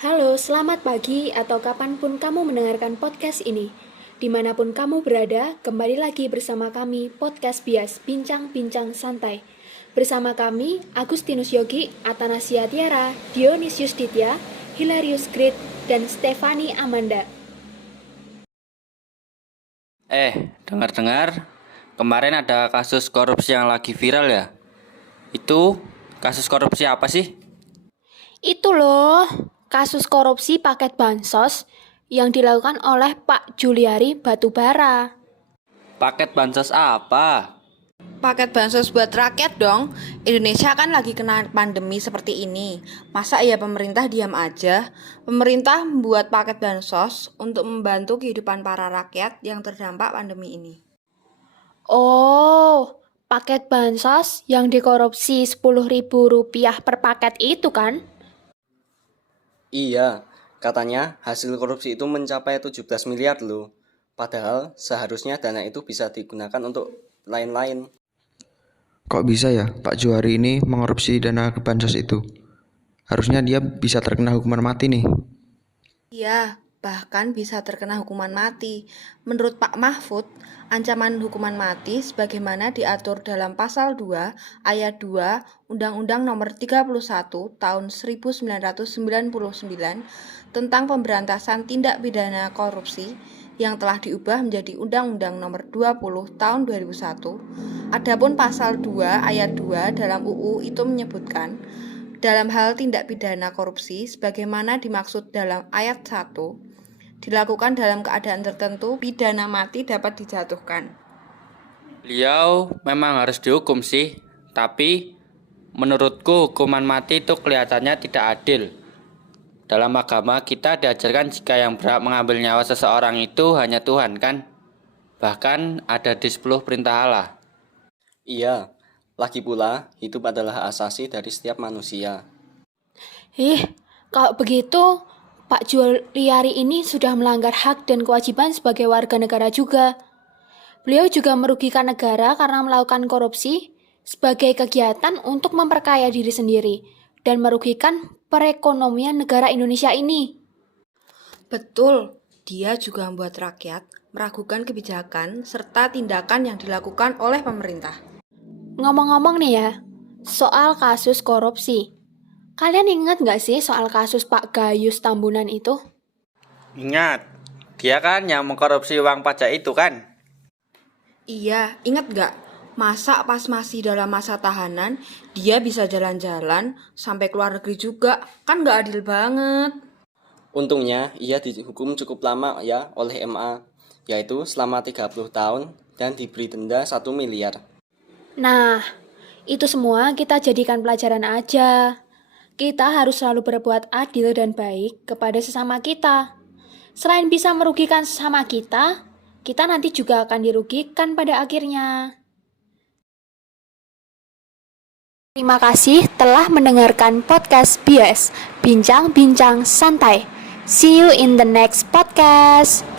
Halo, selamat pagi atau kapanpun kamu mendengarkan podcast ini. Dimanapun kamu berada, kembali lagi bersama kami Podcast Bias, Bincang-Bincang Santai. Bersama kami, Agustinus Yogi, Atanasia Tiara, Dionysius Ditya, Hilarius Grit, dan Stefani Amanda. Dengar-dengar, kemarin ada kasus korupsi yang lagi viral ya? Itu kasus korupsi apa sih? Itu loh, kasus korupsi paket bansos yang dilakukan oleh Pak Juliari Batubara. Paket bansos apa? Paket bansos buat rakyat dong. Indonesia kan lagi kena pandemi seperti ini. Masa ya pemerintah diam aja? Pemerintah membuat paket bansos untuk membantu kehidupan para rakyat yang terdampak pandemi ini. Oh, paket bansos yang dikorupsi Rp10.000 per paket itu kan? Iya, katanya hasil korupsi itu mencapai 17 miliar loh. Padahal seharusnya dana itu bisa digunakan untuk lain-lain. Kok bisa ya Pak Juari ini mengorupsi dana bansos itu? Harusnya dia bisa terkena hukuman mati nih. Iya, bahkan bisa terkena hukuman mati. Menurut Pak Mahfud, ancaman hukuman mati sebagaimana diatur dalam pasal 2 ayat 2 Undang-Undang Nomor 31 Tahun 1999 tentang pemberantasan tindak pidana korupsi yang telah diubah menjadi Undang-Undang Nomor 20 Tahun 2001. Adapun pasal 2 ayat 2 dalam UU itu menyebutkan dalam hal tindak pidana korupsi sebagaimana dimaksud dalam ayat 1 dilakukan dalam keadaan tertentu, pidana mati dapat dijatuhkan. Beliau memang harus dihukum sih, tapi menurutku hukuman mati itu kelihatannya tidak adil. Dalam agama kita diajarkan jika yang berhak mengambil nyawa seseorang itu hanya Tuhan kan? Bahkan ada di 10 perintah Allah. Iya, lagi pula hidup adalah hak asasi dari setiap manusia. Kalau begitu, Pak Juliari ini sudah melanggar hak dan kewajiban sebagai warga negara juga. Beliau juga merugikan negara karena melakukan korupsi sebagai kegiatan untuk memperkaya diri sendiri dan merugikan perekonomian negara Indonesia ini. Betul, dia juga membuat rakyat meragukan kebijakan serta tindakan yang dilakukan oleh pemerintah. Ngomong-ngomong nih ya, soal kasus korupsi. Kalian ingat nggak sih soal kasus Pak Gayus Tambunan itu? Ingat, dia kan yang mengkorupsi uang pajak itu kan? Iya, ingat gak? Masa pas masih dalam masa tahanan, dia bisa jalan-jalan sampai keluar negeri juga? Kan gak adil banget. Untungnya ia dihukum cukup lama ya oleh MA, yaitu selama 30 tahun dan diberi denda 1 miliar. Nah, itu semua kita jadikan pelajaran aja. Kita harus selalu berbuat adil dan baik kepada sesama kita. Selain bisa merugikan sesama kita nanti juga akan dirugikan pada akhirnya. Terima kasih telah mendengarkan podcast Bias, Bincang-Bincang Santai. See you in the next podcast.